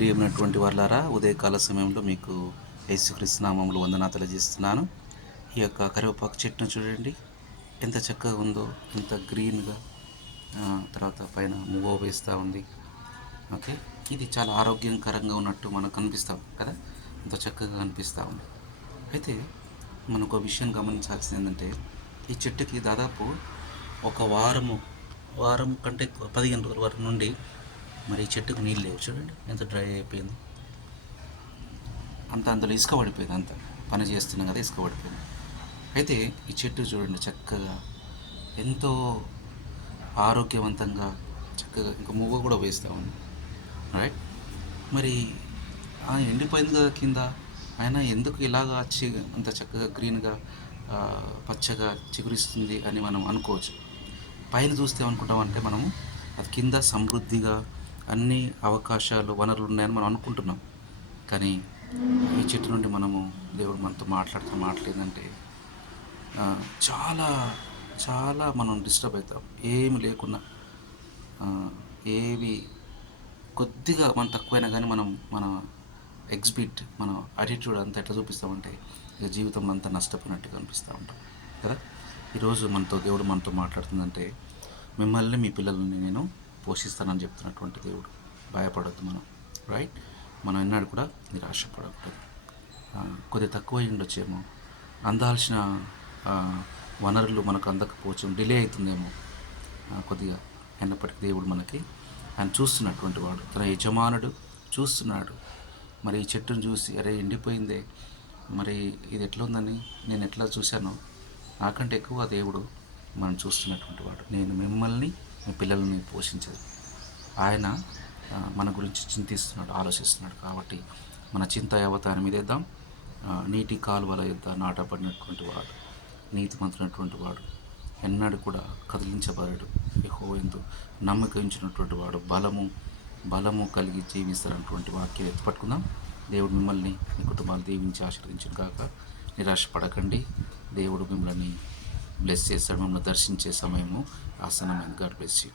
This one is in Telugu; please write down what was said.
ప్రియమైనటువంటి వాళ్ళారా, ఉదయకాల సమయంలో మీకు యేసుక్రీస్తు నామములో వందనాలు తెలియజేస్తున్నాను. ఈ యొక్క కరివేపాకు చెట్టును చూడండి, ఎంత చక్కగా ఉందో, ఎంత గ్రీన్గా. తర్వాత పైన మువ్వ వేస్తూ ఉంది. ఓకే, ఇది చాలా ఆరోగ్యకరంగా ఉన్నట్టు మనకు కనిపిస్తాం కదా, ఎంత చక్కగా కనిపిస్తూ ఉంది. అయితే మనం ఒక విషయం గమనించాల్సింది ఏంటంటే, ఈ చెట్టుకి దాదాపు ఒక వారం కంటే ఎక్కువ 15 రోజుల వరకు నుండి మరి ఈ చెట్టుకు నీళ్ళు లేవు. చూడండి ఎంత డ్రై అయిపోయింది, అందులో ఇసుక పడిపోయింది. అంత పని చేస్తున్నాం కదా, ఇసుక పడిపోయింది. అయితే ఈ చెట్టు చూడండి చక్కగా ఎంతో ఆరోగ్యవంతంగా చక్కగా ఇంకా మువ్వ కూడా వేస్తూ ఉంది. రైట్, మరి ఎండిపోయింది కదా కింద, అయినా ఎందుకు ఇలాగా అంత చక్కగా గ్రీన్గా పచ్చగా చిగురిస్తుంది అని మనం అనుకోవచ్చు. పైన చూస్తే ఏమనుకుంటామంటే మనము అది కింద సమృద్ధిగా అన్ని అవకాశాలు వనరులు ఉన్నాయని మనం అనుకుంటున్నాం. కానీ ఈ చెట్టు నుండి మనము దేవుడు మనతో మాట్లాడేదంటే చాలా చాలా మనం డిస్టర్బ్ అవుతాం. ఏమి లేకున్నా, ఏవి కొద్దిగా మనం తక్కువైనా కానీ మన మన యాటిట్యూడ్ అంతా ఎట్లా చూపిస్తామంటే ఇక జీవితంలో అంతా నష్టపోయినట్టుగా అనిపిస్తూ ఉంటాం కదా. ఈరోజు దేవుడు మనతో మాట్లాడుతుందంటే, మిమ్మల్ని మీ పిల్లల్ని నేను పోషిస్తానని చెప్తున్నటువంటి దేవుడు. భయపడద్దు మనం, రైట్. మనం ఎన్నాడు కూడా నిరాశపడకూడదు. కొద్దిగా తక్కువ ఉండొచ్చేమో, అందాల్సిన వనరులు మనకు అందకపోవచ్చు, డిలే అవుతుందేమో కొద్దిగా. అయినప్పటికీ దేవుడు మనకి ఆయన చూస్తున్నటువంటి వాడు, తన యజమానుడు చూస్తున్నాడు. మరి ఈ చెట్టును చూసి అరే ఎండిపోయిందే, మరి ఇది ఎట్లా ఉందని నేను ఎట్లా చూశానో, నాకంటే ఎక్కువ దేవుడు మనం చూస్తున్నటువంటి వాడు. నేను మిమ్మల్ని మీ పిల్లల్ని పోషించదు, ఆయన మన గురించి చింతిస్తున్నాడు, ఆలోచిస్తున్నాడు. కాబట్టి మన చింత యావతాన్ని మీదేద్దాం. నీటి కాలువల యొద్ద నాటబడినటువంటి వాడు, నీతిమంతునటువంటి వాడు, ఎన్నడూ కూడా కదిలించబడడు. యెహోవాయందు నమ్మకం ఉంచినటువంటి వాడు బలము కలిగి జీవిస్తారన్నటువంటి వాక్యం ఎత్తుపట్టుకుందాం. దేవుడు మిమ్మల్ని మీ కుటుంబాలు దీవించి ఆశీర్వదించిన కాక. నిరాశపడకండి, దేవుడు మిమ్మల్ని బ్లెస్ చేస్తాడు. మిమ్మల్ని దర్శించే సమయము ఆసన్నమైంది. God bless you.